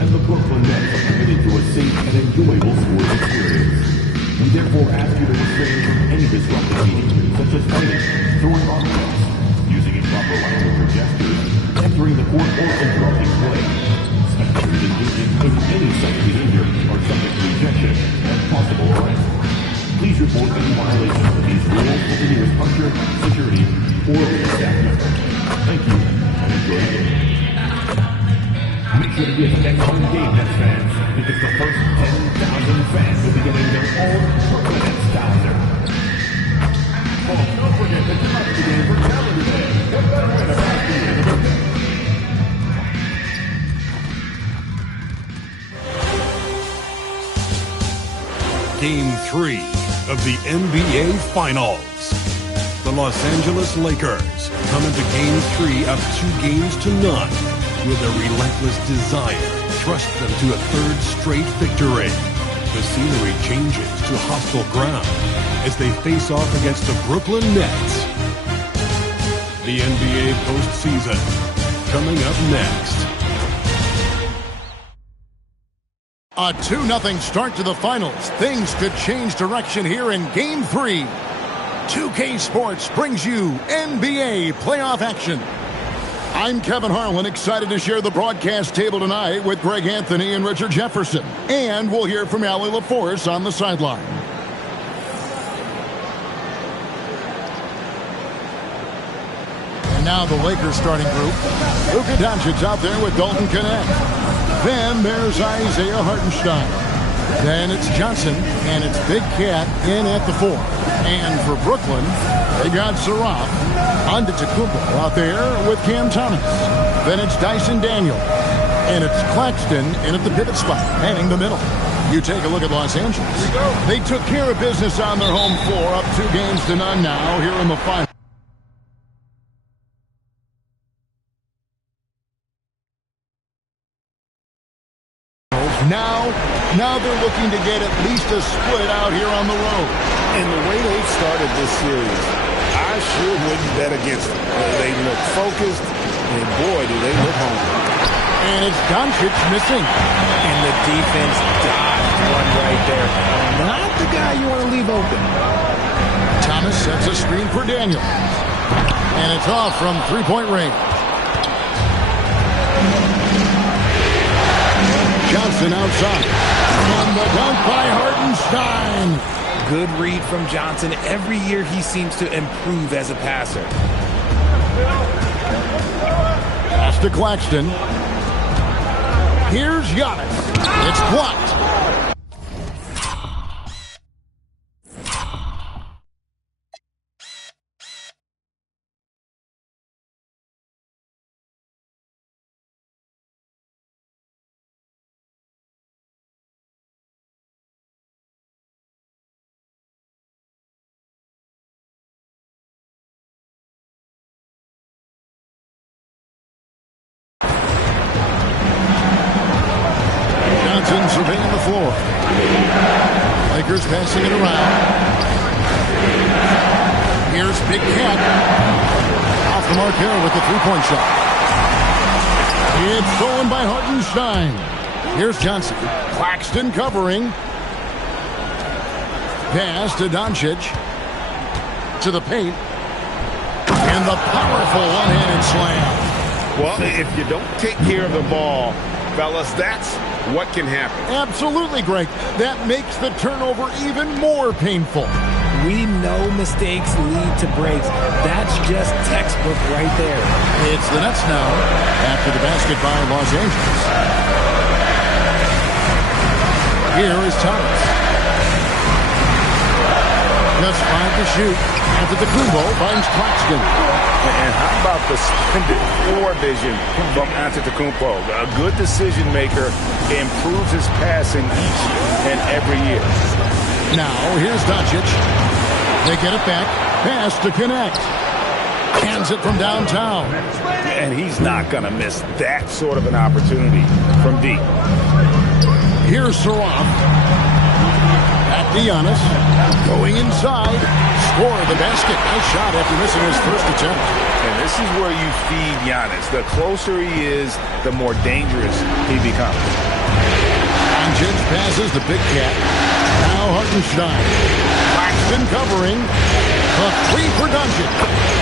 and the Brooklyn Nets are committed to a safe and enjoyable sports experience. We therefore ask you to refrain from any disruptive behavior, such as fighting, throwing objects, using improper language or gestures, entering the court, or interrupting play. Spectators engaging in any such behavior are subject to ejection and possible arrest. Please report any violations of these rules to the nearest usher, security, or other staff member. Thank you, and enjoy the game. Make sure to be at the next home game, Nets fans, because the first 10,000 fans will be getting their own Brooklyn Nets calendar. Oh, don't forget to come up to the game for Calendar Day. What better way to pass the year than this? Game 3 of the NBA Finals. The Los Angeles Lakers come into Game 3 up 2-0 with a relentless desire thrust them to a third straight victory. The scenery changes to hostile ground as they face off against the Brooklyn Nets. The NBA postseason coming up next. A 2-0 start to the finals. Things could change direction here in Game 3. 2K Sports brings you NBA playoff action. I'm Kevin Harlan, excited to share the broadcast table tonight with Greg Anthony and Richard Jefferson. And we'll hear from Allie LaForce on the sideline. And now the Lakers starting group. Luka Doncic out there with Dalton Connect. Then there's Isaiah Hartenstein. Then it's Johnson, and it's Big Cat in at the 4. And for Brooklyn, they got Saraf. Antetokounmpo out there with Cam Thomas. Then it's Dyson Daniel. And it's Claxton in at the pivot spot, manning the middle. You take a look at Los Angeles. They took care of business on their home floor, up 2-0 now here in the final. Now they're looking to get at least a split out here on the road. And the way they've started this series, I sure wouldn't bet against them. They look focused, and boy, do they look hungry. And it's Doncic missing. And the defense dodged one right there. Not the guy you want to leave open. Thomas sets a screen for Daniel. And it's off from three-point range. Johnson outside. And the dunk by Hartenstein. Good read from Johnson. Every year he seems to improve as a passer. Pass to Claxton. Here's Giannis. It's blocked. Surveying the floor. Lakers passing it around. Here's Big Cat. Off the mark here with the three-point shot. It's stolen by Hartenstein. Here's Johnson. Claxton covering. Pass to Doncic. To the paint. And the powerful one-handed slam. Well, if you don't take care of the ball, fellas, that's what can happen. Absolutely, Greg. That makes the turnover even more painful. We know mistakes lead to breaks. That's just textbook right there. It's the Nets now after the basket by Los Angeles. Here is Thomas. Just 5 to shoot. Antetokounmpo finds Claxton. And how about the splendid floor vision from Antetokounmpo? A good decision maker, improves his passing each and every year. Now, here's Doncic. They get it back. Pass to Connect. Hands it from downtown. And he's not going to miss that sort of an opportunity from deep. Here's Saraf. Back to Giannis. Going inside. Score the basket. Nice shot after missing his first attempt. And this is where you feed Giannis. The closer he is, the more dangerous he becomes. Doncic passes the big cat. Now Hartenstein. Claxton covering. The three for Doncic.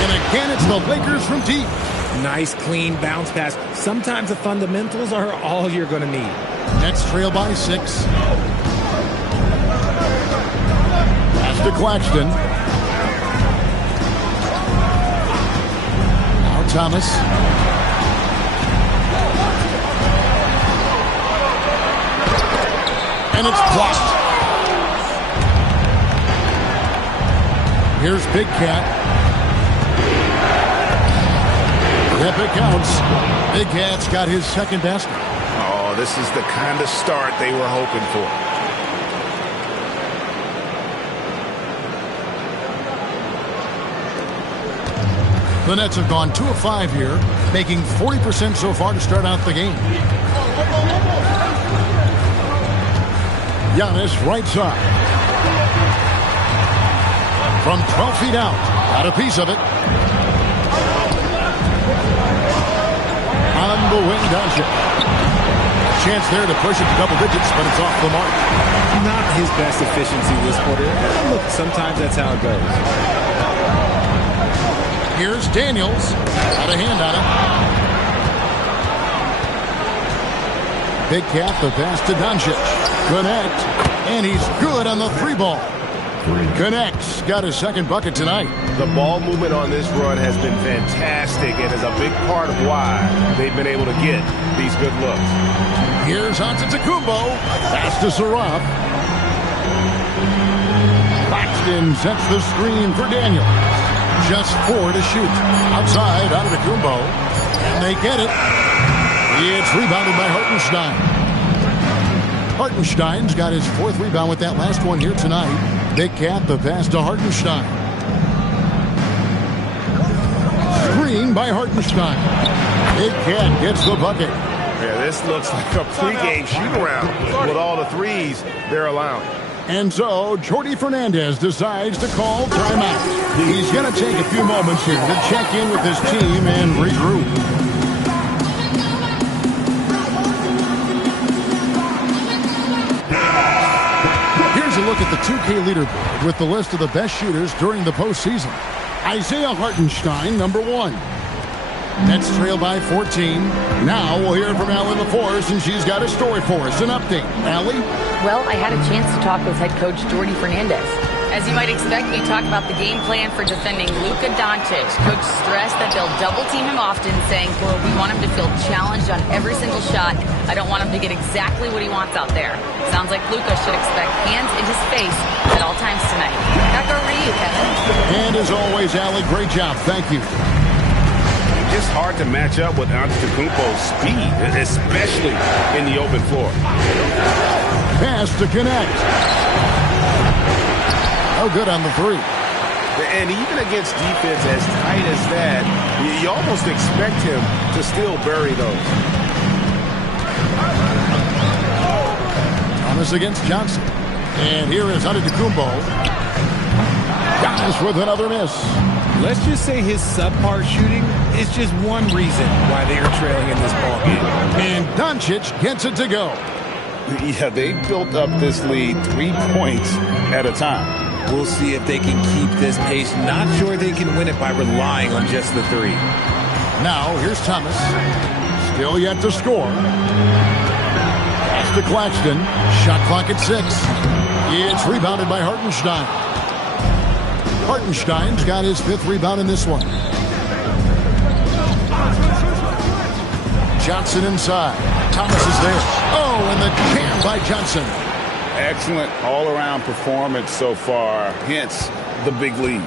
And again, it's the Lakers from deep. Nice, clean bounce pass. Sometimes the fundamentals are all you're going to need. Nets trail by 6. Pass to Claxton. Now Thomas. And it's blocked. Here's Big Cat. Yep, it counts. Big Cat's got his second basket. Oh, this is the kind of start they were hoping for. The Nets have gone 2 of 5 here, making 40% so far to start out the game. Giannis right side. From 12 feet out. Got a piece of it. On the wing, Doncic. Chance there to push it to double digits, but it's off the mark. Not his best efficiency this quarter. Look, sometimes that's how it goes. Here's Daniels. Got a hand on it. Big Cat, the pass to Doncic. Connect. And he's good on the 3 ball. Connects. Got his second bucket tonight. The ball movement on this run has been fantastic and is a big part of why they've been able to get these good looks. Here's Antetokounmpo. Pass to Saraf. Claxton sets the screen for Daniel. Just 4 to shoot. Outside, Antetokounmpo. And they get it. It's rebounded by Hartenstein. Hartenstein's got his 4th rebound with that last one here tonight. Big Cat, the pass to Hartenstein. Screen by Hartenstein. Big Cat gets the bucket. Yeah, this looks like a pregame shoot-around with all the threes they're allowing. And so, Jordi Fernandez decides to call timeout. He's going to take a few moments here to check in with his team and regroup. Here's a look at the 2K leaderboard with the list of the best shooters during the postseason. Isaiah Hartenstein, number 1. Nets trail by 14. Now we'll hear from Allie LaForce, and she's got a story for us. An update. Allie? Well, I had a chance to talk with head coach Jordi Fernandez. As you might expect, we talked about the game plan for defending Luka Doncic. Coach stressed that they'll double-team him often, saying, quote, we want him to feel challenged on every single shot. I don't want him to get exactly what he wants out there. Sounds like Luka should expect hands in his face at all times tonight. Back over to you, Kevin. And as always, Allie, great job. Thank you. It's hard to match up with Antetokounmpo's speed, especially in the open floor. Pass to connect. Oh, good on the 3. And even against defense as tight as that, you almost expect him to still bury those. Thomas against Johnson. And here is Antetokounmpo. Giannis with another miss. Let's just say his subpar shooting is just one reason why they are trailing in this ballgame. And Doncic gets it to go. Yeah, they built up this lead 3 points at a time. We'll see if they can keep this pace. Not sure they can win it by relying on just the 3. Now, here's Thomas. Still yet to score. Pass to Claxton. Shot clock at 6. It's rebounded by Hartenstein. Hartenstein's got his 5th rebound in this one. Johnson inside. Thomas is there. Oh, and the jam by Johnson. Excellent all-around performance so far, hence the big lead.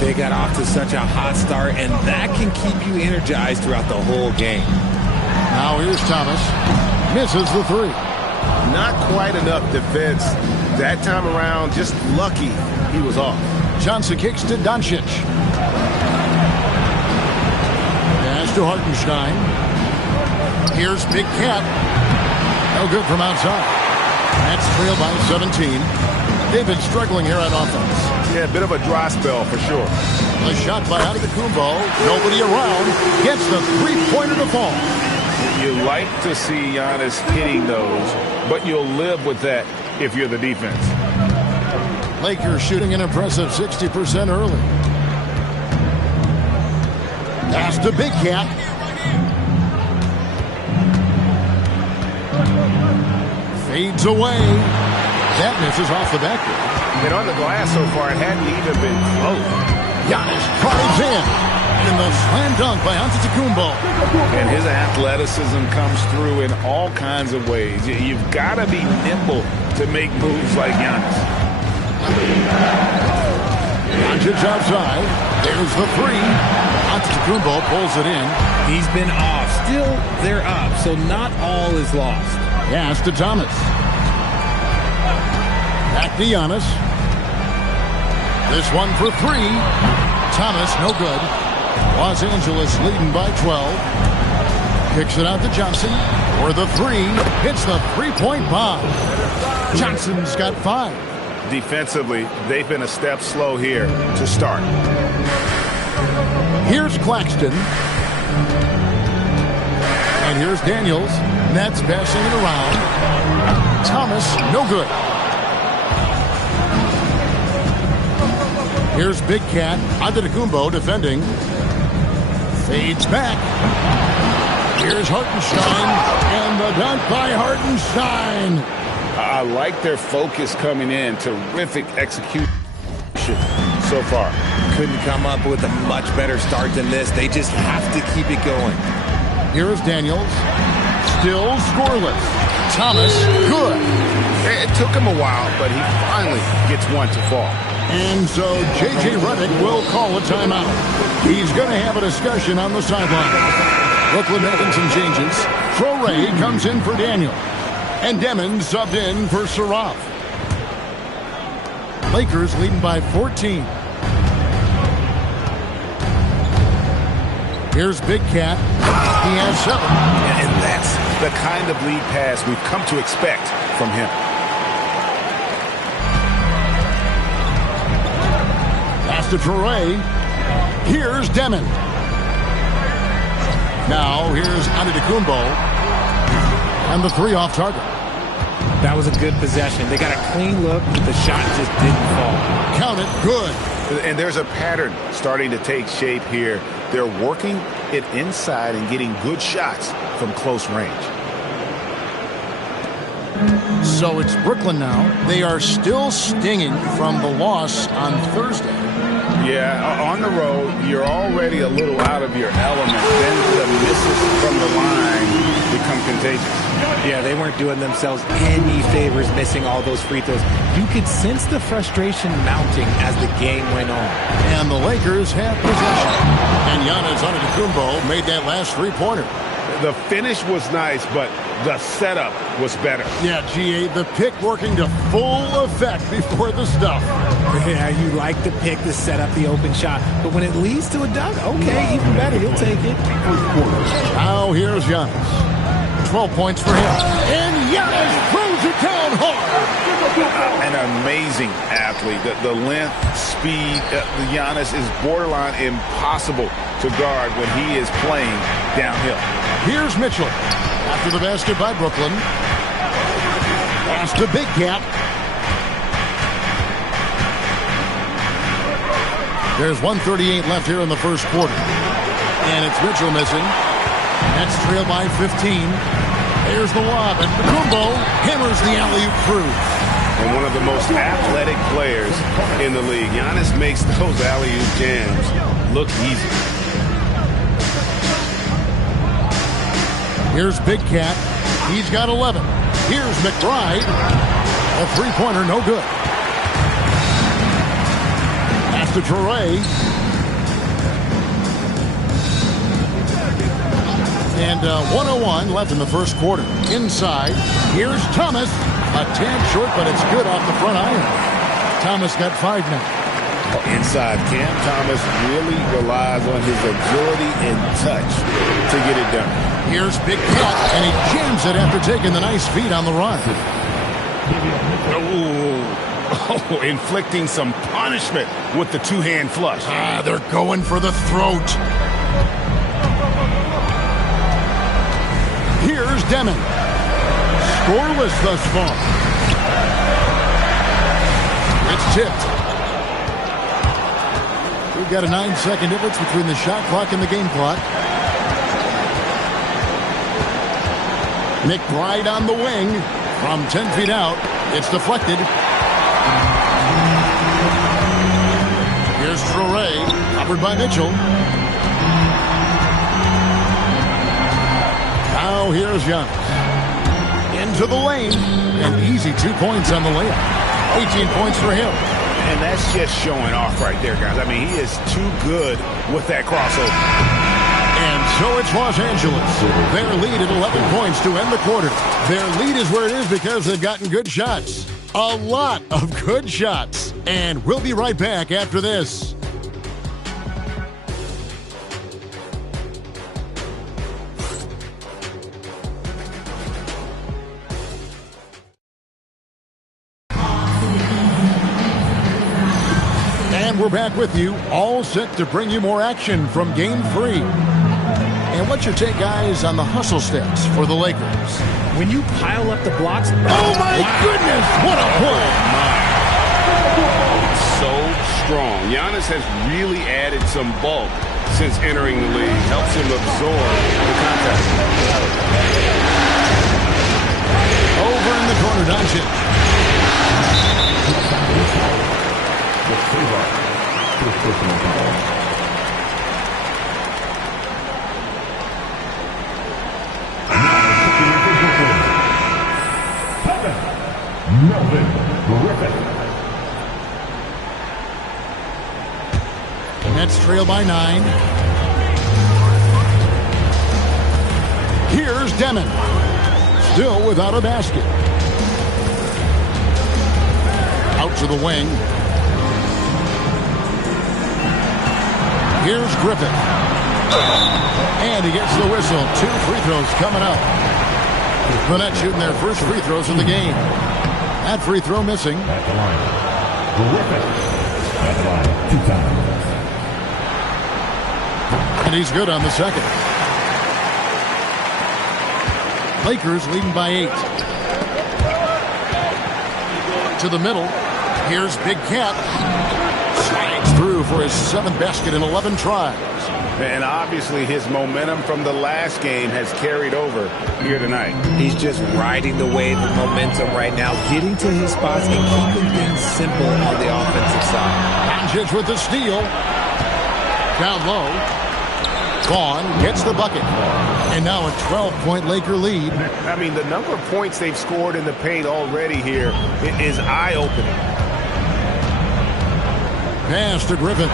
They got off to such a hot start, and that can keep you energized throughout the whole game. Now here's Thomas. Misses the 3. Not quite enough defense that time around. Just lucky he was off. Johnson kicks to Doncic. Pass to Hartenstein. Here's Big Cat. No good from outside. That's trailed by 17. They've been struggling here on offense. Yeah, a bit of a dry spell for sure. A shot by Antetokounmpo. Nobody around. Gets the three-pointer to fall. You like to see Giannis hitting those, but you'll live with that if you're the defense. Lakers shooting an impressive 60% early. Pass to Big Cat. Fades away. That misses off the backboard. And on the glass so far, it hadn't even been close. Giannis drives in. And the slam dunk by Antetokounmpo. And his athleticism comes through in all kinds of ways. You've got to be nimble to make moves like Giannis. Doncic outside. There's the three. Antetokounmpo pulls it in. He's been off. Still, they're up, so not all is lost. Pass to Thomas. Back to Giannis. This one for three. Thomas, no good. Los Angeles leading by 12. Kicks it out to Johnson. For the three. Hits the three-point bomb. Johnson's got 5. Defensively, they've been a step slow here to start. Here's Claxton. And here's Daniels. Nets passing it around. Thomas, no good. Here's Big Cat. Antetokounmpo defending. Fades back. Here's Hartenstein. And the dunk by Hartenstein. I like their focus coming in. Terrific execution so far. Couldn't come up with a much better start than this. They just have to keep it going. Here's Daniels. Still scoreless. Thomas, good. It took him a while, but he finally gets one to fall. And so J.J. Redick will call a timeout. He's going to have a discussion on the sideline. Brooklyn making some changes. Traore comes in for Daniel. And Demon subbed in for Saraf. Lakers leading by 14. Here's Big Cat. He has 7. And that's the kind of lead pass we've come to expect from him. Pass to Traore. Here's Demon. Now here's Antetokounmpo. And the 3 off target. That was a good possession. They got a clean look. The shot just didn't fall. Count it. Good. And there's a pattern starting to take shape here. They're working it inside and getting good shots from close range. So it's Brooklyn now. They are still stinging from the loss on Thursday. Yeah, on the road, you're already a little out of your element. Then the misses from the line become contagious. Yeah, they weren't doing themselves any favors missing all those free throws. You could sense the frustration mounting as the game went on. And the Lakers have possession. And Giannis Antetokounmpo made that last three-pointer. The finish was nice, but the setup was better. Yeah, GA, the pick working to full effect before the stuff. Yeah, you like the pick to set up the open shot. But when it leads to a dunk, okay, even better. You'll take it. Now here's Giannis. 12 points for him. And Giannis throws it down hard. An amazing athlete. The length, speed, Giannis is borderline impossible to guard when he is playing downhill. Here's Mitchell. After the basket by Brooklyn. Pass to Big Cat. There's 1:38 left here in the first quarter. And it's Mitchell missing. Nets trail by 15. There's the lob, and Antetokounmpo hammers the alley-oop through. And one of the most athletic players in the league. Giannis makes those alley-oop jams look easy. Here's Big Cat. He's got 11. Here's McBride. A three-pointer, no good. Pass to Traore. And 1:01 left in the first quarter. Inside, here's Thomas. A tad short, but it's good off the front iron. Thomas got 5 now. Inside, Cam Thomas really relies on his agility and touch to get it done. Here's Big Cat, and he jams it after taking the nice feed on the run. Ooh, Oh, inflicting some punishment with the two-hand flush. They're going for the throat. Here's Demon. Scoreless thus far. It's tipped. We've got a 9-second difference between the shot clock and the game clock. McBride on the wing from 10 feet out. It's deflected. Here's Traore, covered by Mitchell. Now here's Young. Into the lane. An easy 2 points on the layup. 18 points for him. And that's just showing off right there, guys. I mean, he is too good with that crossover. And so it's Los Angeles. Their lead at 11 points to end the quarter. Their lead is where it is because they've gotten good shots. A lot of good shots. And we'll be right back after this. And we're back with you, all set to bring you more action from Game 3. And what's your take, guys, on the hustle steps for the Lakers? When you pile up the blocks... Oh, my goodness! What a play! So strong. Giannis has really added some bulk since entering the league. Helps him absorb the contact. Over in the corner, Doncic. The Nets trail by 9. Here's Demon. Still without a basket. Out to the wing. Here's Griffin. And he gets the whistle. 2 free throws coming up. The Nets shooting their first free throws of the game. That free throw missing. At the line. Griffin. At the line. 2 times. And he's good on the second. Lakers leading by 8. To the middle. Here's Big Cat. Slides through for his 7th basket in 11 tries. And obviously his momentum from the last game has carried over here tonight. He's just riding the wave of momentum right now, getting to his spots and keeping things simple on the offensive side. Doncic with the steal. Down low. Vaughn gets the bucket. And now a 12-point Laker lead. I mean, the number of points they've scored in the paint already here is eye-opening. Pass to Griffin.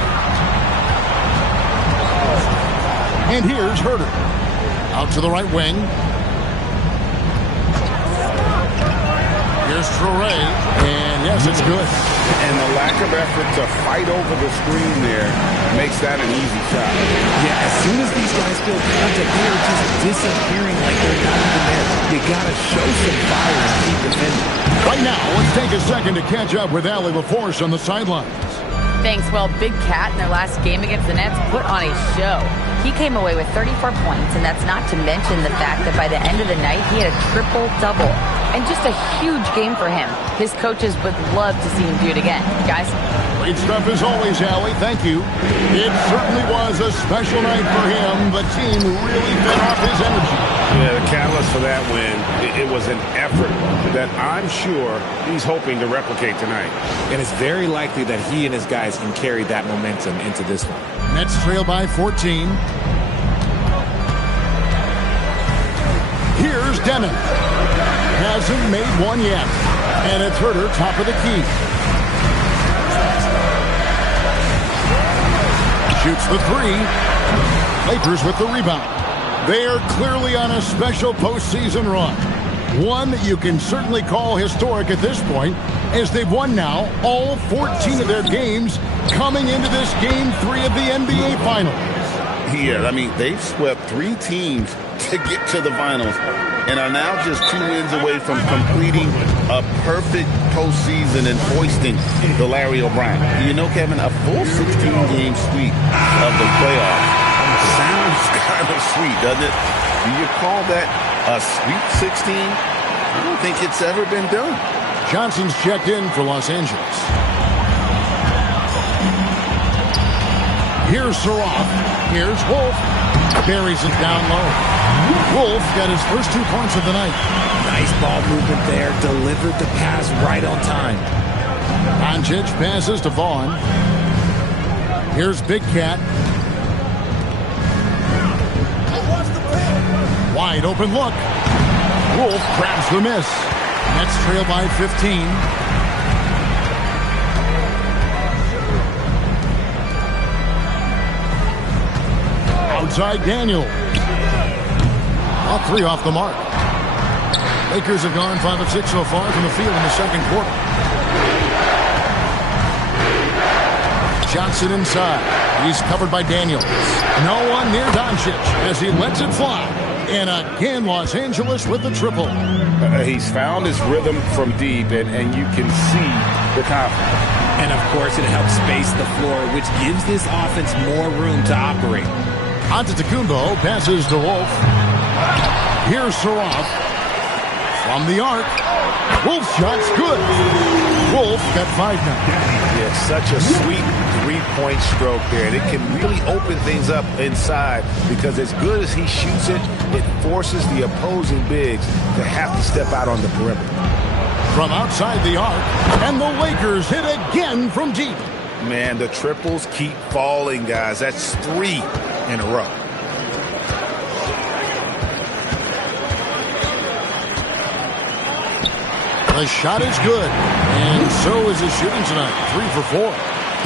And here's Herter. Out to the right wing. Here's Traore. And yes, it's good. And the lack of effort to fight over the screen there makes that an easy shot. Yeah, as soon as these guys feel contact, they are just disappearing like they're not even there. You gotta show some fire and keep defending. Right now, let's take a second to catch up with Allie LaForce on the sidelines. Thanks. Well, Big Cat in their last game against the Nets put on a show. He came away with 34 points, and that's not to mention the fact that by the end of the night, he had a triple-double. And just a huge game for him. His coaches would love to see him do it again. Guys? Great stuff as always, Allie. Thank you. It certainly was a special night for him. The team really fed off his energy. Yeah, the catalyst for that win, it was an effort that I'm sure he's hoping to replicate tonight. And it's very likely that he and his guys can carry that momentum into this one. Nets trail by 14. Here's Demon. Hasn't made one yet. And it's Herter, top of the key. Shoots the 3. Lakers with the rebound. They are clearly on a special postseason run. One that you can certainly call historic at this point, as they've won now all 14 of their games coming into this Game 3 of the NBA Finals. Yeah, I mean, they've swept 3 teams to get to the finals. and are now just 2 wins away from completing a perfect postseason and hoisting the Larry O'Brien. You know, Kevin, a full 16-game sweep of the playoffs sounds kind of sweet, doesn't it? Do you call that a Sweet 16? I don't think it's ever been done. Johnson's checked in for Los Angeles. Here's Saroff. Here's Wolf. Buries it down low. Wolf got his first 2 points of the night. Nice ball movement there. Delivered the pass right on time. Doncic passes to Vaughn. Here's Big Cat. Wide open look. Wolf grabs the miss. Nets trail by 15. Outside Daniel. All 3 off the mark. Lakers have gone 5 of 6 so far from the field in the second quarter. Johnson inside. He's covered by Daniels. No one near Doncic as he lets it fly. And again, Los Angeles with the triple. He's found his rhythm from deep, and you can see the confidence. And, of course, it helps space the floor, which gives this offense more room to operate. Antetokounmpo passes to Wolf. Here's Saroff. From the arc. Wolf's shot's good. Wolf got 5 now. Yeah, such a sweet 3-point stroke there. And it can really open things up inside because as good as he shoots it, it forces the opposing bigs to have to step out on the perimeter. From outside the arc, and the Lakers hit again from deep. Man, the triples keep falling, guys. That's 3 in a row. The shot is good, and so is his shooting tonight. 3 for 4.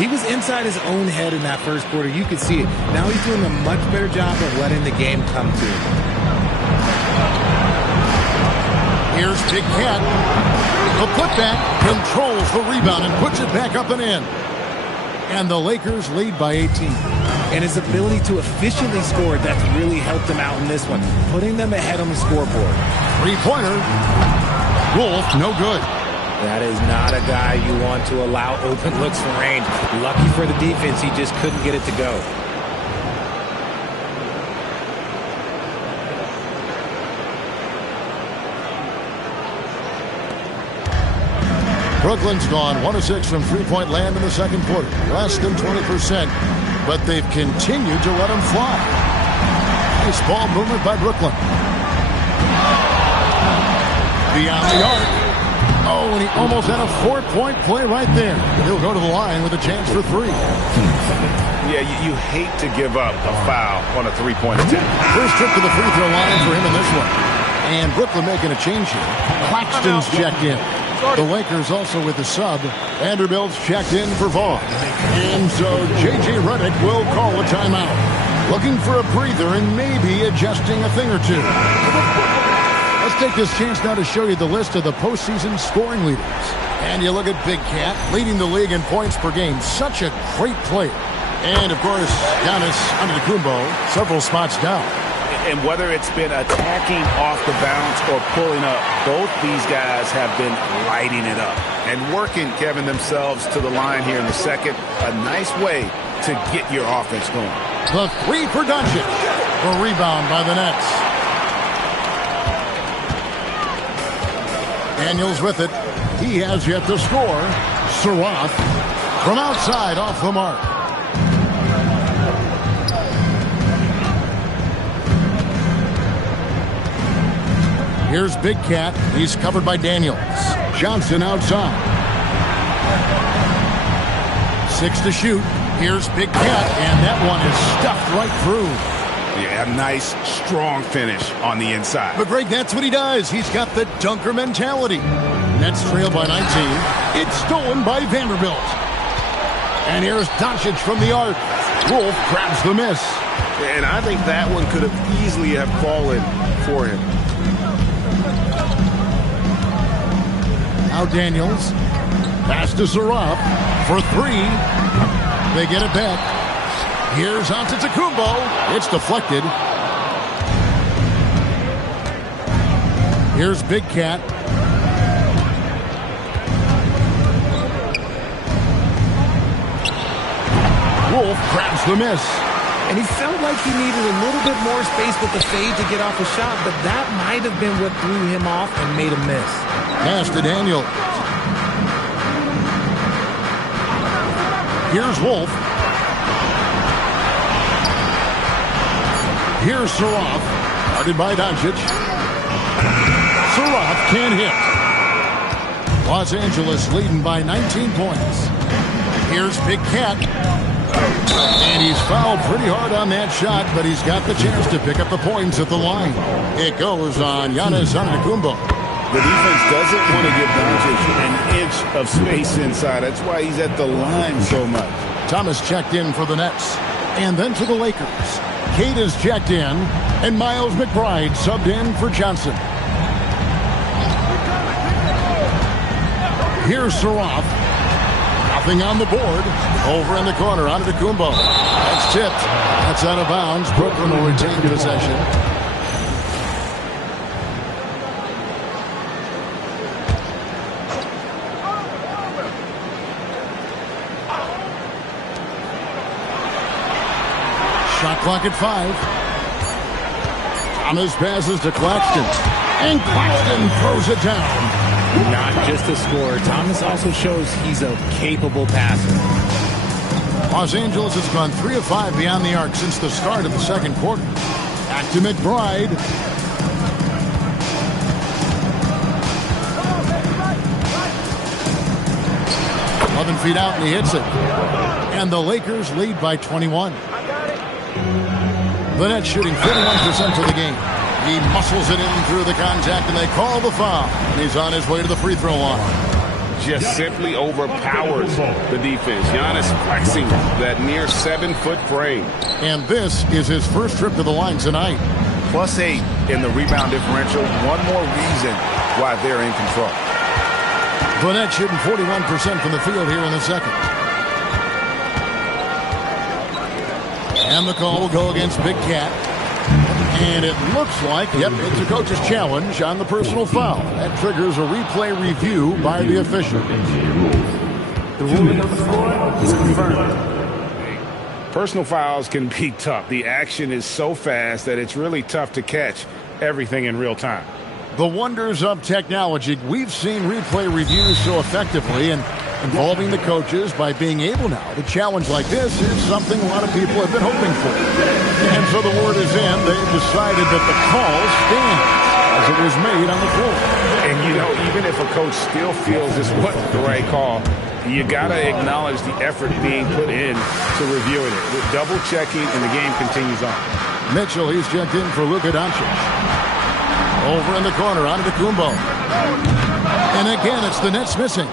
He was inside his own head in that first quarter. You could see it. Now he's doing a much better job of letting the game come to him. Here's Big Cat. The putback controls the rebound and puts it back up and in. And the Lakers lead by 18. And his ability to efficiently score, that's really helped him out in this one, putting them ahead on the scoreboard. 3-pointer. Wolf, no good. That is not a guy you want to allow open looks from range. Lucky for the defense, he just couldn't get it to go. Brooklyn's gone 1 of 6 from 3-point land in the second quarter. Less than 20%, but they've continued to let him fly. Nice ball movement by Brooklyn. Beyond the arc. Oh, and he almost had a 4-point play right there. He'll go to the line with a chance for 3. Yeah, you hate to give up a foul on a 3-point attempt. First trip to the free throw line for him in this one. And Brooklyn making a change here. Claxton's checked in. The Lakers also with the sub. Vanderbilt's checked in for Vaughn. And so J.J. Redick will call a timeout. Looking for a breather and maybe adjusting a thing or two. Let's take this chance now to show you the list of the postseason scoring leaders. And you look at Big Cat, leading the league in points per game. Such a great player. And, of course, Giannis Antetokounmpo, several spots down. And whether it's been attacking off the bounce or pulling up, both these guys have been lighting it up. And working, Kevin, themselves to the line here in the second. A nice way to get your offense going. The 3 for Doncic. The rebound by the Nets. Daniels with it. He has yet to score. Saroff from outside off the mark. Here's Big Cat. He's covered by Daniels. Johnson outside. 6 to shoot. Here's Big Cat, and that one is stuffed right through. Yeah, a nice, strong finish on the inside. But Greg, that's what he does. He's got the dunker mentality. Nets trail by 19. It's stolen by Vanderbilt. And here's Doncic from the arc. Wolf grabs the miss. And I think that one could have easily have fallen for him. Now Daniels. Pass to Saroff for 3. They get it back. Here's Antetokounmpo. It's deflected. Here's Big Cat. Wolf grabs the miss. And he felt like he needed a little bit more space with the fade to get off a shot, but that might have been what threw him off and made him miss. Pass to Daniel. Here's Wolf. Here's Saraf. Guarded by Doncic. Saraf can't hit. Los Angeles leading by 19 points. Here's Big Cat. And he's fouled pretty hard on that shot, but he's got the chance to pick up the points at the line. It goes on Giannis Antetokounmpo. The defense doesn't want to give Doncic an inch of space inside. That's why he's at the line so much. Thomas checked in for the Nets. And then for the Lakers. Cade is checked in, and Miles McBride subbed in for Johnson. Here's Saraf. Nothing on the board. Over in the corner, Antetokounmpo. That's tipped. That's out of bounds. Brooklyn will retain possession. Shot clock at 5. Thomas passes to Claxton. And Claxton throws it down. Not just a scorer, Thomas also shows he's a capable passer. Los Angeles has gone 3 of 5 beyond the arc since the start of the second quarter. Back to McBride. "11 feet out, and he hits it. And the Lakers lead by 21. The Nets shooting 41% for the game. He muscles it in through the contact, and they call the foul. And he's on his way to the free throw line. Just simply overpowers the defense. Giannis flexing that near 7-foot frame. And this is his first trip to the line tonight. +8 in the rebound differential. One more reason why they're in control. The Nets shooting 41% from the field here in the second. And the call will go against Big Cat. And it looks like, yep, it's a coach's challenge on the personal foul. That triggers a replay review by the official. The ruling on the floor is confirmed. Personal fouls can be tough. The action is so fast that it's really tough to catch everything in real time. The wonders of technology. We've seen replay reviews so effectively, and involving the coaches by being able now to challenge like this is something a lot of people have been hoping for. And so the word is in. They've decided that the call stands as it was made on the floor. And, you know, even if a coach still feels this wasn't the right call, you got to acknowledge the effort being put in to reviewing it. With double checking, and the game continues on. Mitchell, he's checked in for Luka Doncic. Over in the corner, Antetokounmpo. And again, it's the Nets missing.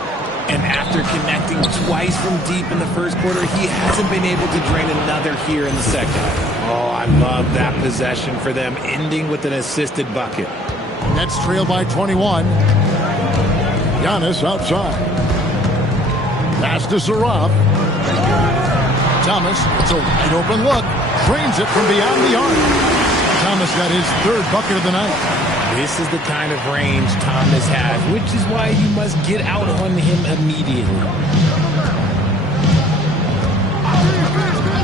And after connecting twice from deep in the first quarter, he hasn't been able to drain another here in the second. Oh, I love that possession for them, ending with an assisted bucket. Nets trail by 21. Giannis outside. Pass to Saraf. Thomas, it's a wide open look. Drains it from beyond the arc. Thomas got his third bucket of the night. This is the kind of range Thomas has, which is why you must get out on him immediately.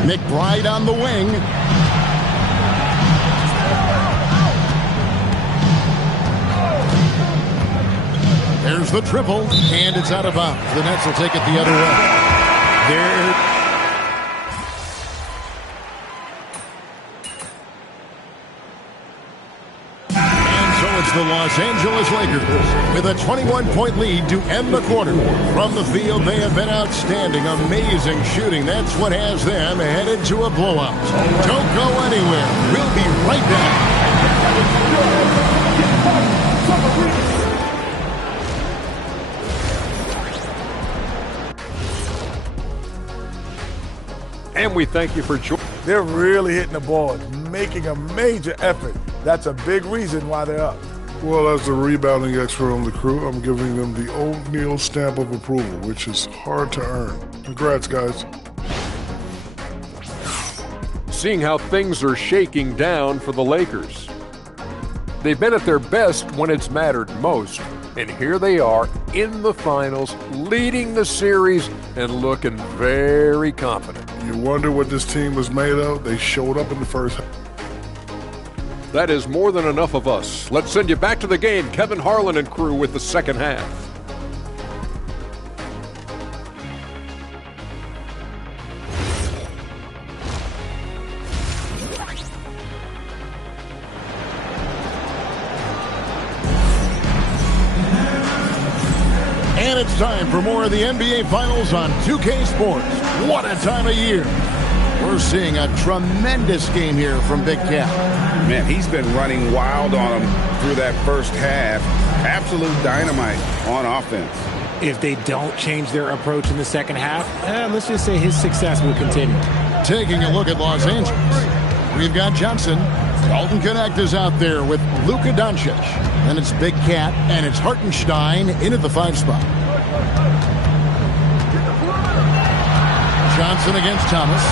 McBride on the wing. There's the triple, and it's out of bounds. The Nets will take it the other way. It's the Los Angeles Lakers with a 21-point lead to end the quarter. From the field, they have been outstanding, amazing shooting. That's what has them headed to a blowout. Don't go anywhere. We'll be right back. And we thank you for joining. They're really hitting the ball, making a major effort. That's a big reason why they're up. Well, as the rebounding expert on the crew, I'm giving them the O'Neal stamp of approval, which is hard to earn. Congrats, guys. Seeing how things are shaking down for the Lakers. They've been at their best when it's mattered most. And here they are in the finals, leading the series and looking very confident. You wonder what this team was made of? They showed up in the first half. That is more than enough of us. Let's send you back to the game. Kevin Harlan and crew with the second half. And it's time for more of the NBA Finals on 2K Sports. What a time of year. We're seeing a tremendous game here from Big Cat. Man, he's been running wild on him through that first half. Absolute dynamite on offense. If they don't change their approach in the second half, let's just say his success will continue. Taking a look at Los Angeles, we've got Johnson. Dalton Connect is out there with Luka Doncic. Then it's Big Cat, and it's Hartenstein in at the 5 spot. Johnson against Thomas.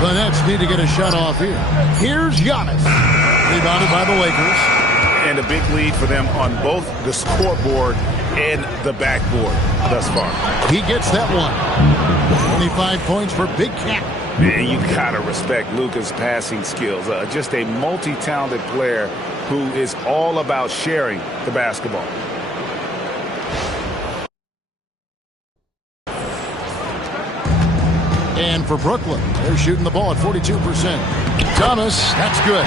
The Nets need to get a shot off here. Here's Giannis. Rebounded by the Lakers. And a big lead for them on both the scoreboard and the backboard thus far. He gets that one. 25 points for Big Cat. And you gotta respect Luka's passing skills. Just a multi-talented player who is all about sharing the basketball. And for Brooklyn, they're shooting the ball at 42%. Thomas, that's good.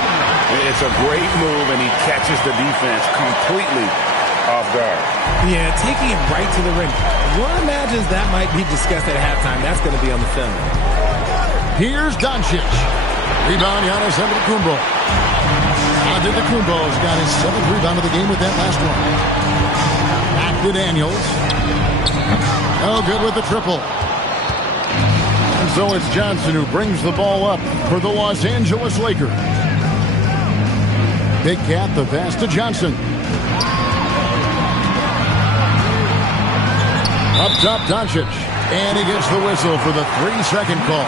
It's a great move, and he catches the defense completely off guard. Yeah, taking it right to the rim. One imagines that might be discussed at halftime. That's going to be on the film. Here's Doncic. Rebound, Giannis Antetokounmpo. Antetokounmpo's got his 7th rebound of the game with that last one. Back to Daniels. No good with the triple. And so it's Johnson who brings the ball up for the Los Angeles Lakers. Big Cat, the pass to Johnson. Up top, Doncic. And he gets the whistle for the 3-second call.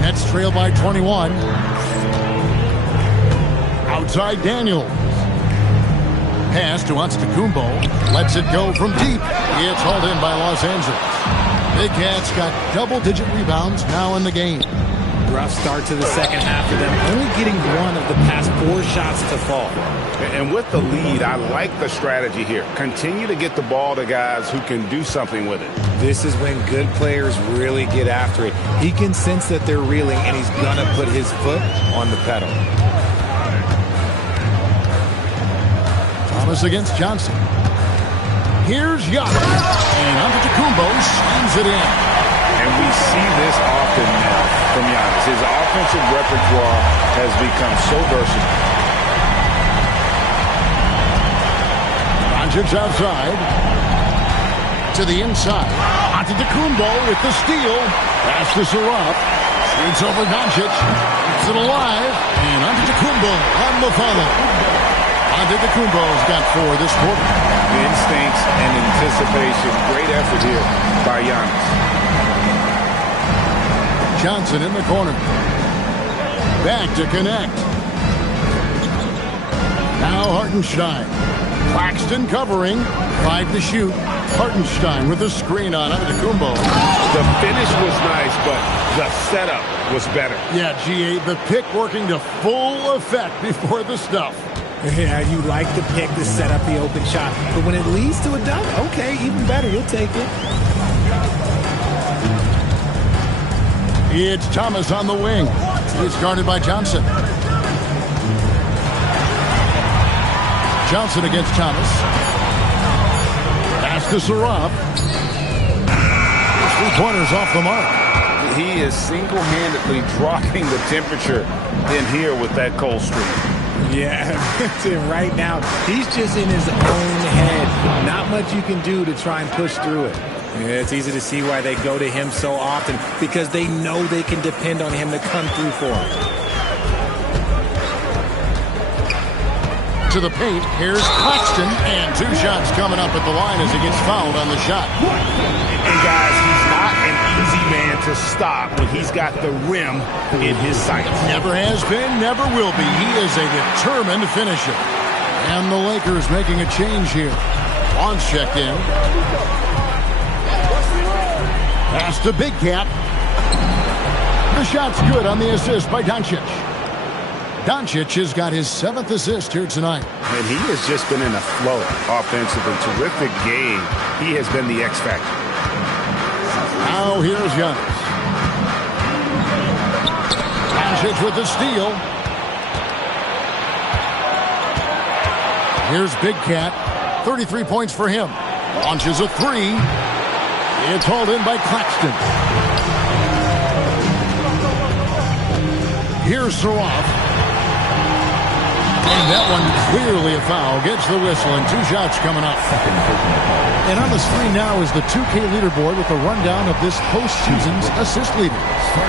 Nets trail by 21. Outside Daniels. Pass to Antetokounmpo. Lets it go from deep. It's hauled in by Los Angeles. Big Cat's got double-digit rebounds now in the game. Rough start to the second half for them, only getting one of the past 4 shots to fall. And with the lead, I like the strategy here. Continue to get the ball to guys who can do something with it. This is when good players really get after it. He can sense that they're reeling, and he's going to put his foot on the pedal. Thomas against Johnson. Here's Giannis. And Antetokounmpo slams it in. And we see this often now from Giannis. His offensive repertoire has become so versatile. Doncic outside. To the inside. Antetokounmpo with the steal. Pass to Saraf. Shoots over Doncic. Keeps it alive. And Antetokounmpo on the follow. Antetokounmpo's got 4 this quarter. Instincts and anticipation. Great effort here by Giannis. Johnson in the corner. Back to connect. Now Hartenstein. Claxton covering. 5 to shoot. Hartenstein with the screen on Antetokounmpo. The finish was nice, but the setup was better. Yeah, GA, the pick working to full effect before the stuff. Yeah, you like the pick to set up the open shot. But when it leads to a dunk, okay, even better. You'll take it. It's Thomas on the wing. He's guarded by Johnson. Johnson against Thomas. Pass to Saraf. 3-pointers off the mark. He is single-handedly dropping the temperature in here with that cold streak. Yeah, right now, he's just in his own head. Not much you can do to try and push through it. Yeah, it's easy to see why they go to him so often, because they know they can depend on him to come through for them. to the paint. Here's Claxton, and 2 shots coming up at the line as he gets fouled on the shot. And guys, he's not an easy man to stop when he's got the rim in his sights. Never has been, never will be. He is a determined finisher. And the Lakers making a change here. Bonds checked in. Pass to Big Cat. The shot's good on the assist by Doncic. Doncic has got his 7th assist here tonight. And he has just been in a flow offensively. Terrific game. He has been the X factor. Now here's Giannis. Doncic with the steal. Here's Big Cat. 33 points for him. Launches a 3. It's hauled in by Claxton. Here's Saroff. And that one clearly a foul. Gets the whistle and 2 shots coming up. And on the screen now is the 2K leaderboard with a rundown of this postseason's assist leaders.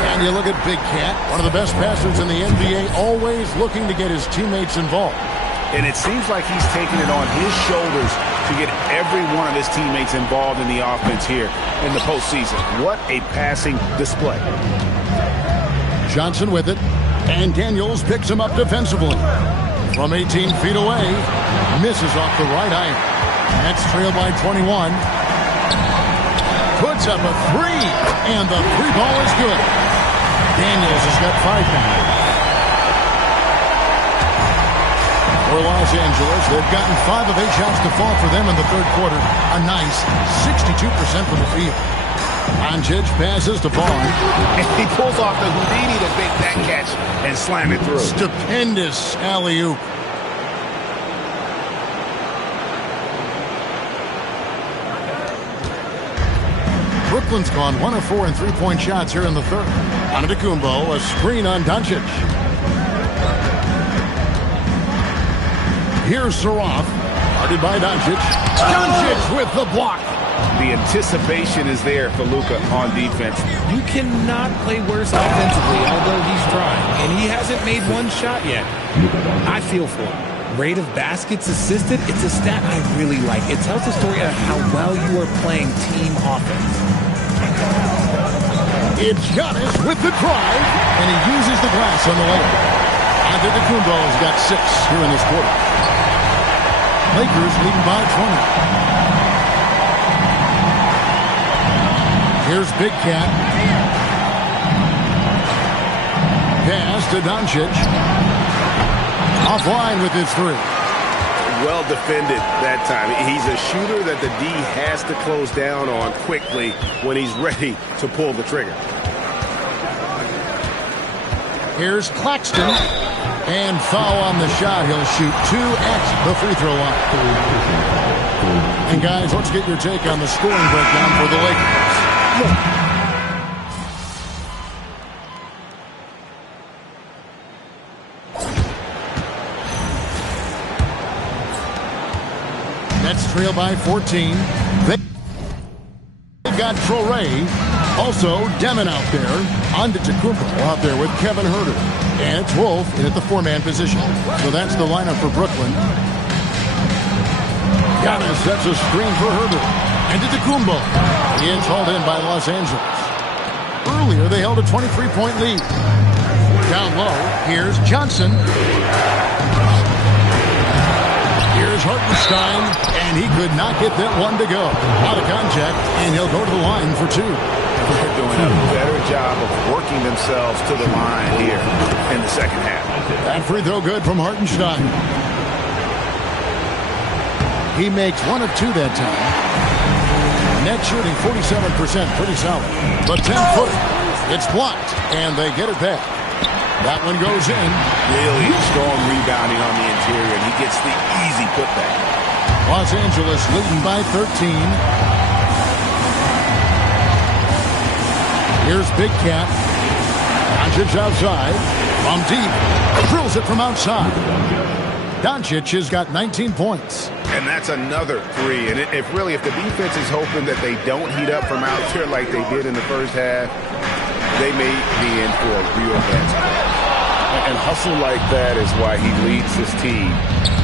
And you look at Big Cat, one of the best passers in the NBA, always looking to get his teammates involved. And it seems like he's taking it on his shoulders to get every one of his teammates involved in the offense here in the postseason. What a passing display. Johnson with it. And Daniels picks him up defensively. From 18 feet away, misses off the right iron. That's trailed by 21. Puts up a 3, and the 3 ball is good. Daniels has got 5 now. For Los Angeles, they've gotten 5 of 8 shots to fall for them in the third quarter. A nice 62% from the field. Doncic passes to Vaughn. And he pulls off the Houdini to make that catch and slam it through. Stupendous alley-oop. Brooklyn's gone 1 of 4 in 3-point shots here in the third. Antetokounmpo, a screen on Doncic. Here's Saroff, guarded by Doncic. Doncic with the block. The anticipation is there for Luka on defense. You cannot play worse offensively, although he's trying. And he hasn't made 1 shot yet. I feel for him. Rate of baskets assisted, it's a stat I really like. It tells the story of how well you are playing team offense. It's Giannis with the drive, and he uses the glass on the layup. Antetokounmpo has got 6 here in this quarter. Lakers leading by 20. Here's Big Cat. Pass to Doncic. Offline with his 3. Well defended that time. He's a shooter that the D has to close down on quickly when he's ready to pull the trigger. Here's Claxton. And foul on the shot. He'll shoot 2 at the free throw line. And guys, let's get your take on the scoring breakdown for the Lakers. Nets trail by 14. They've got Traoré. Also, Demon out there. Antetokounmpo out there with Kevin Huerter. And it's Wolf in at the 4-man position. So that's the lineup for Brooklyn. Giannis sets a screen for Huerter. Antetokounmpo. It's hauled in by Los Angeles. Earlier, they held a 23-point lead. Down low, here's Johnson. Here's Hartenstein, and he could not get that one to go. Out of contact, and he'll go to the line for 2. They're doing a better job of working themselves to the line here in the second half. That free throw good from Hartenstein. He makes 1 of 2 that time. Net shooting 47%, pretty solid. The 10-footer, it's blocked, and they get it back. That one goes in. Really strong rebounding on the interior, and he gets the easy putback. Los Angeles leading by 13. Here's Big Cat. Doncic outside. From deep. Drills it from outside. Doncic has got 19 points. And that's another 3. And if the defense is hoping that they don't heat up from out here like they did in the first half, they may be in for a real bad spot. And hustle like that is why he leads his team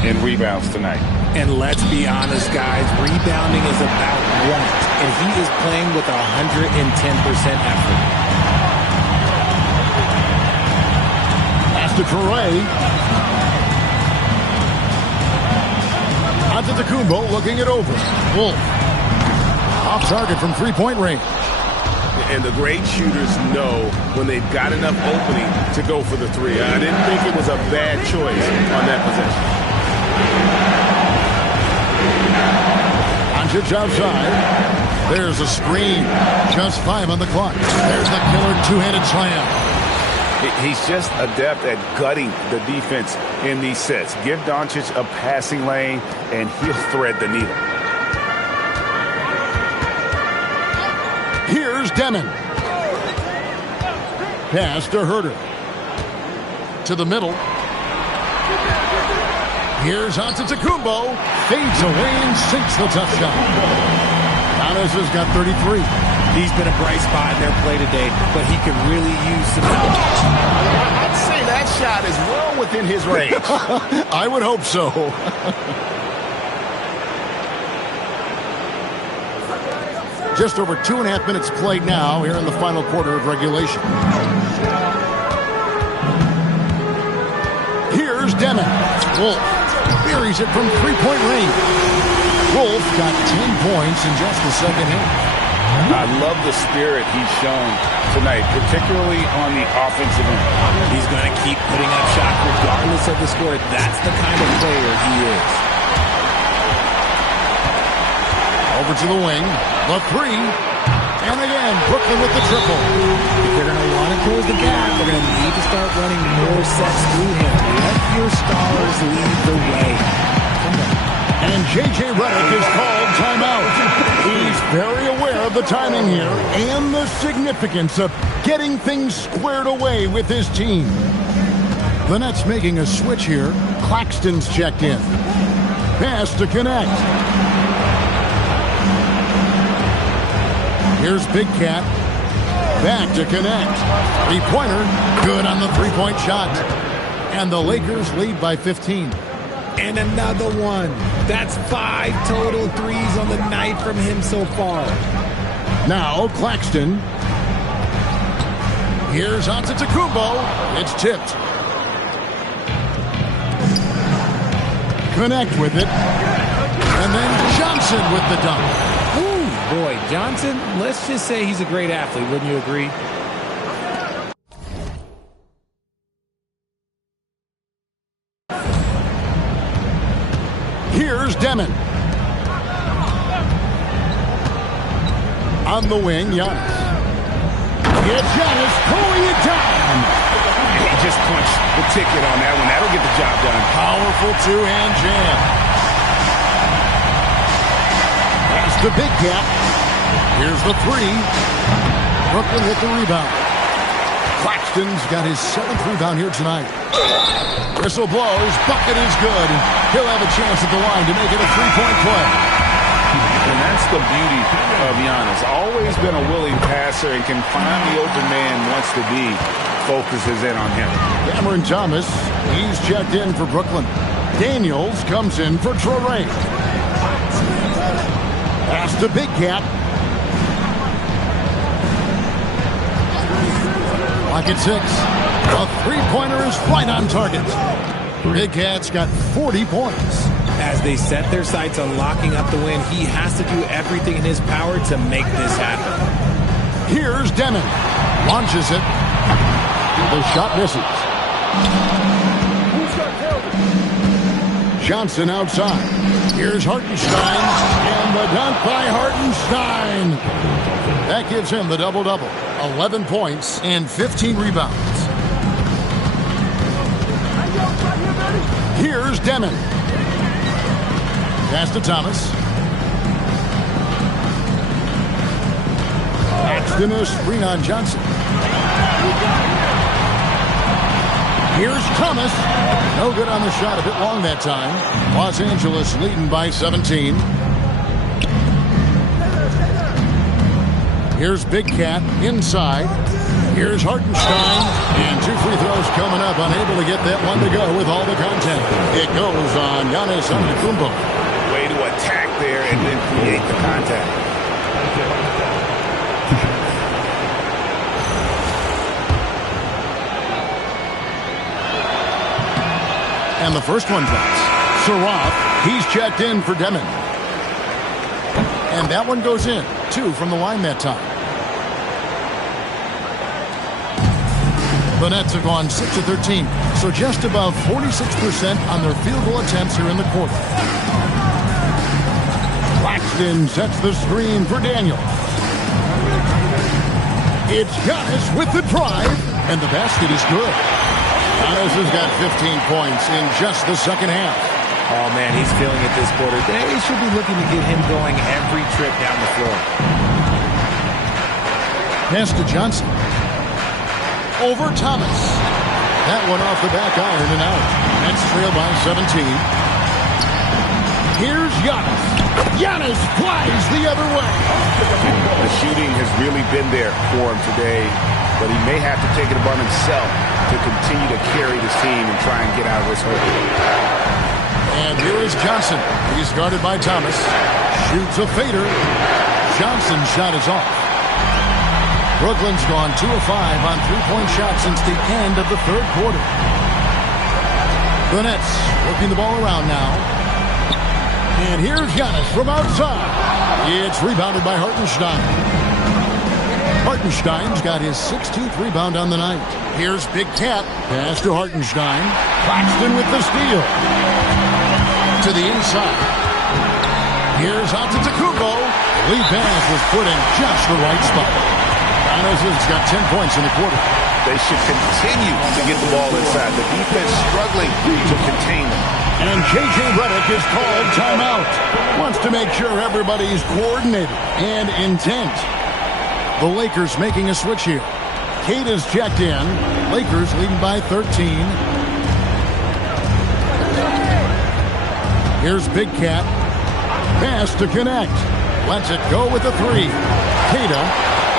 in rebounds tonight. And let's be honest, guys, rebounding is about want, and he is playing with 110% effort. Pass to Traore. Antetokounmpo looking it over. Wolf. Off target from three-point range. And the great shooters know when they've got enough opening to go for the three. I didn't think it was a bad choice on that possession. Doncic outside. There's a screen. Just 5 on the clock. There's the killer two-handed slam. He's just adept at gutting the defense in these sets. Give Doncic a passing lane, and he'll thread the needle. Here's Demon. Pass to Herter. To the middle. Here's Antetokounmpo. Fades away and sinks the tough shot. Giannis has got 33. He's been a bright spot in their play today, but he could really use some help. I'd say that shot is well within his range. I would hope so. Just over 2.5 minutes played now here in the final quarter of regulation. Here's Demon. Wolf buries it from three-point range. Wolf got 10 points in just the second half. I love the spirit he's shown tonight, particularly on the offensive end. He's going to keep putting up shots regardless of the score. That's the kind of player he is. Over to the wing. The three. And again, Brooklyn with the triple. If they're going to want to close the gap, they're going to need to start running more sets through him. Let your stars lead the way. Come on. And J.J. Redick is called timeout. He's very aware of the timing here and the significance of getting things squared away with his team. The Nets making a switch here. Claxton's checked in. Pass to connect. Here's Big Cat. Back to connect. Three-pointer. Good on the three-point shot. And the Lakers lead by 15. And another one. That's 5 total threes on the night from him so far. Now Claxton. Here's Antetokounmpo. It's tipped. Connect with it. And then Johnson with the dunk. Boy, Johnson, let's just say he's a great athlete. Wouldn't you agree? Here's Demon. On the wing, Giannis. It's Giannis pulling it down. He just punched the ticket on that one. That'll get the job done. Powerful two-hand jam. That's the Big Cat. Here's the three. Brooklyn with the rebound. Claxton's got his 7th rebound here tonight. Whistle blows. Bucket is good. He'll have a chance at the line to make it a three-point play. And that's the beauty of Giannis. Always been a willing passer and can find the open man wants to be. Focuses in on him. Cameron Thomas, he's checked in for Brooklyn. Daniels comes in for Traore. Pass to Big Cat. Lock at 6. A three-pointer is right on target. Big Cat's got 40 points. As they set their sights on locking up the win, he has to do everything in his power to make this happen. Here's Demon. Launches it. The shot misses. Johnson outside. Here's Hartenstein. And the dunk by Hartenstein. That gives him the double-double. 11 points and 15 rebounds. Here's Demon. Pass to Thomas. Paxton is screen on Johnson. Here's Thomas. No good on the shot. A bit long that time. Los Angeles leading by 17. Here's Big Cat inside. Here's Hartenstein, and 2 free throws coming up. Unable to get that one to go with all the contact. It goes on Giannis Antetokounmpo. Way to attack there and then create the contact. And the first one drops. Saraf, he's checked in for Demon. And that one goes in. 2 from the line that time. The Nets have gone 6 of 13, so just above 46% on their field goal attempts here in the quarter. Claxton sets the screen for Daniel. It's Giannis with the drive, and the basket is good. Giannis has got 15 points in just the second half. Oh, man, he's feeling it this quarter. They should be looking to get him going every trip down the floor. Pass to Johnson. Over Thomas. That one off the back iron and out. Nets trail by 17. Here's Giannis. Giannis flies the other way. The shooting has really been there for him today, but he may have to take it upon himself to continue to carry this team and try and get out of this hole. And here is Johnson. He's guarded by Thomas. Shoots a fader. Johnson's shot is off. Brooklyn's gone 2 of 5 on three-point shots since the end of the third quarter. The Nets working the ball around now. And here's Giannis from outside. It's rebounded by Hartenstein. Hartenstein's got his 16th rebound on the night. Here's Big Cat. Pass to Hartenstein. Claxton with the steal. To the inside. Here's Antetokounmpo. The lead pass was put in just the right spot. Giannis has got 10 points in the quarter. They should continue to get the ball inside. The defense struggling to contain them. And J.J. Redick is called timeout. Wants to make sure everybody's coordinated and intent. The Lakers making a switch here. Kate is checked in. Lakers leading by 13. Here's Big Cat. Pass to connect. Lets it go with the 3. Kata.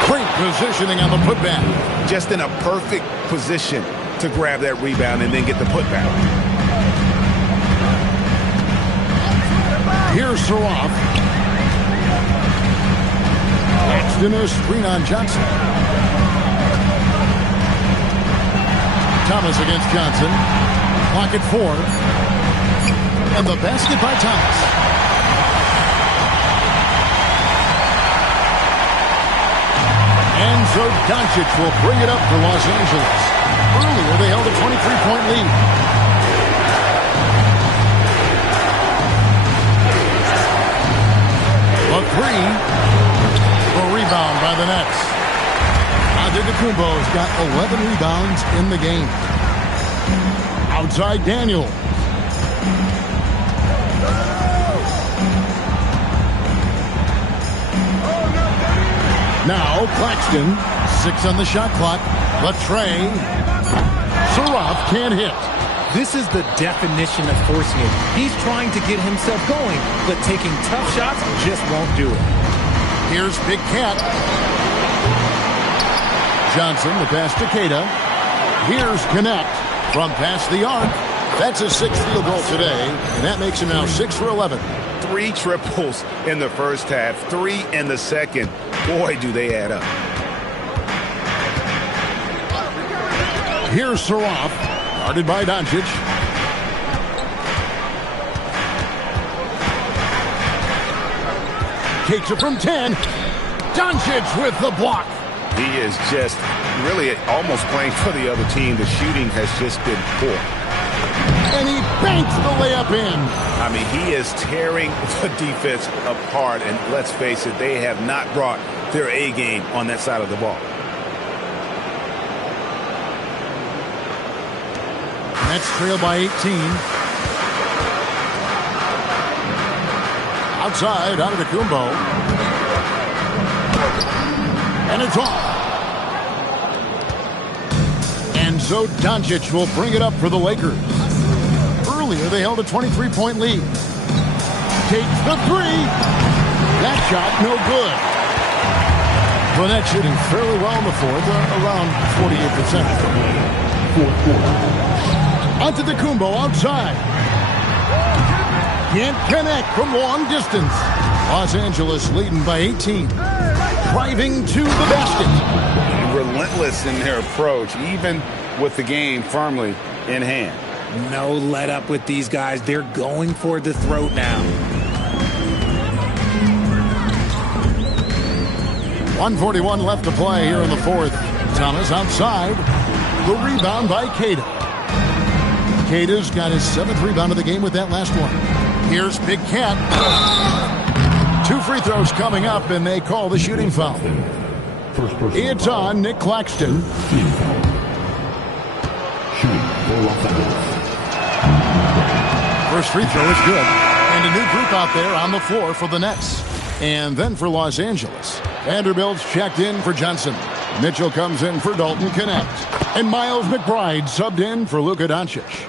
Great positioning on the putback. Just in a perfect position to grab that rebound and then get the putback. Here's Saraf. Claxton a screen on Johnson. Thomas against Johnson. Clock at 4. And the basket by Thomas. And so Doncic will bring it up for Los Angeles. Earlier, they held a 23-point lead. A 3. A rebound by the Nets. Antetokounmpo's got 11 rebounds in the game. Outside Daniel. Now Claxton, 6 on the shot clock. Latre. Saraf can't hit. This is the definition of forcing it. He's trying to get himself going, but taking tough shots just won't do it. Here's Big Cat. Johnson, the pass to Kata. Here's Connect from past the arc. That's his 6th field goal today, and that makes him now 6 for 11. 3 triples in the first half, 3 in the second. Boy, do they add up. Here's Saraf, guarded by Doncic. Takes it from 10. Doncic with the block. He is just really almost playing for the other team. The shooting has just been poor. And he banks the layup in. I mean, he is tearing the defense apart. And let's face it, they have not brought their A game on that side of the ball. Nets trail by 18. Outside, Antetokounmpo. And it's off. And so Doncic will bring it up for the Lakers. Earlier, they held a 23-point lead. Takes the 3. That shot no good. Fournette shooting fairly well in the fourth, around 48%. Fourth quarter. Antetokounmpo outside. Can't connect from long distance. Los Angeles leading by 18. Driving to the basket. Relentless in their approach, even with the game firmly in hand. No let up with these guys. They're going for the throat now. 1:41 left to play here in the fourth. Thomas outside. The rebound by Queta. Queta's got his 7th rebound of the game with that last one. Here's Big Cat. 2 free throws coming up, and they call the shooting foul. It's on Nick Claxton. Shooting for Los Angeles. First free throw is good. And a new group out there on the floor for the Nets. And then for Los Angeles, Vanderbilt's checked in for Johnson. Mitchell comes in for Dalton Connect. And Miles McBride subbed in for Luka Doncic.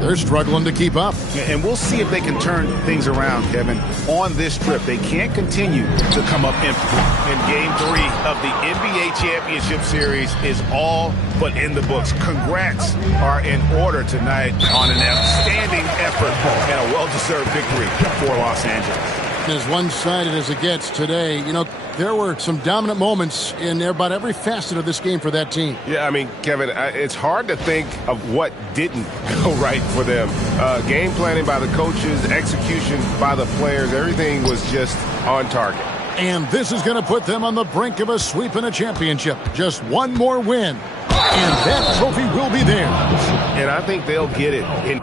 They're struggling to keep up. And we'll see if they can turn things around, Kevin, on this trip. They can't continue to come up empty. And Game 3 of the NBA Championship Series is all but in the books. Congrats are in order tonight on an outstanding effort and a well-deserved victory for Los Angeles. As one-sided as it gets today, you know, there were some dominant moments in about every facet of this game for that team. Yeah, I mean, Kevin, it's hard to think of what didn't go right for them. Game planning by the coaches, execution by the players, everything was just on target. And this is going to put them on the brink of a sweep and a championship. Just one more win, and that trophy will be theirs. And I think they'll get it in.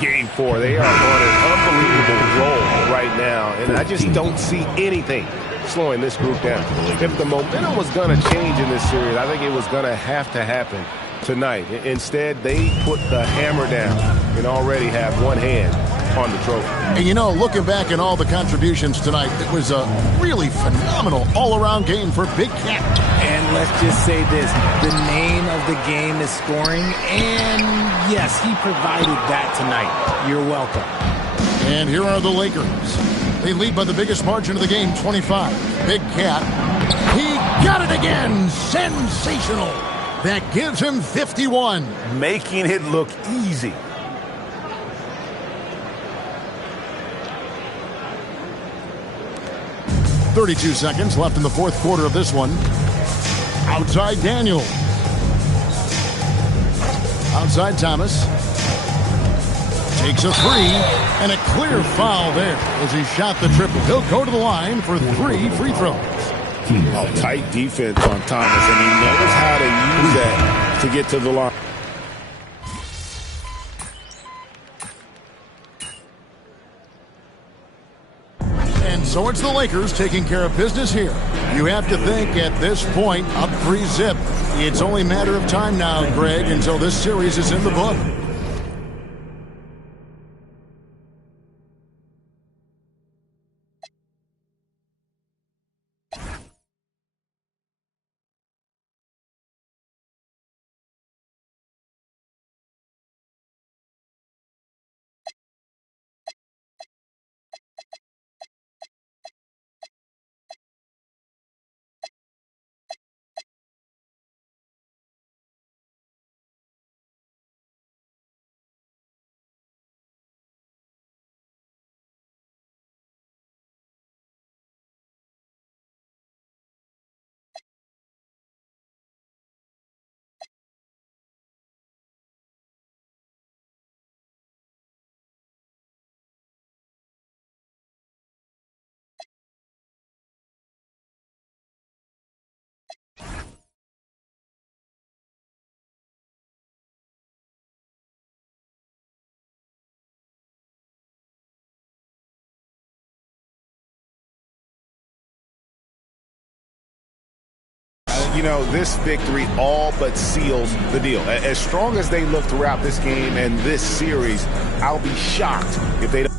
Game 4. They are on an unbelievable roll right now, and I just don't see anything slowing this group down. If the momentum was going to change in this series, I think it was going to happen tonight. Instead, they put the hammer down and already have one hand on the trophy. And you know, looking back at all the contributions tonight, it was a really phenomenal all-around game for Big Cat. And let's just say this, the name of the game is scoring, and yes, he provided that tonight. You're welcome. And here are the Lakers. They lead by the biggest margin of the game, 25. Big Cat, he got it again! Sensational! That gives him 51. Making it look easy. .32 seconds left in the fourth quarter of this one. Outside Daniel. Outside Thomas. Takes a three, and a clear foul there as he shot the triple. He'll go to the line for 3 free throws. Oh, tight defense on Thomas, and he knows how to use that to get to the line. And so it's the Lakers taking care of business here. You have to think at this point, up 3-zip. It's only a matter of time now, Greg, until this series is in the book. You know, this victory all but seals the deal. As strong as they look throughout this game and this series, I'll be shocked if they don't.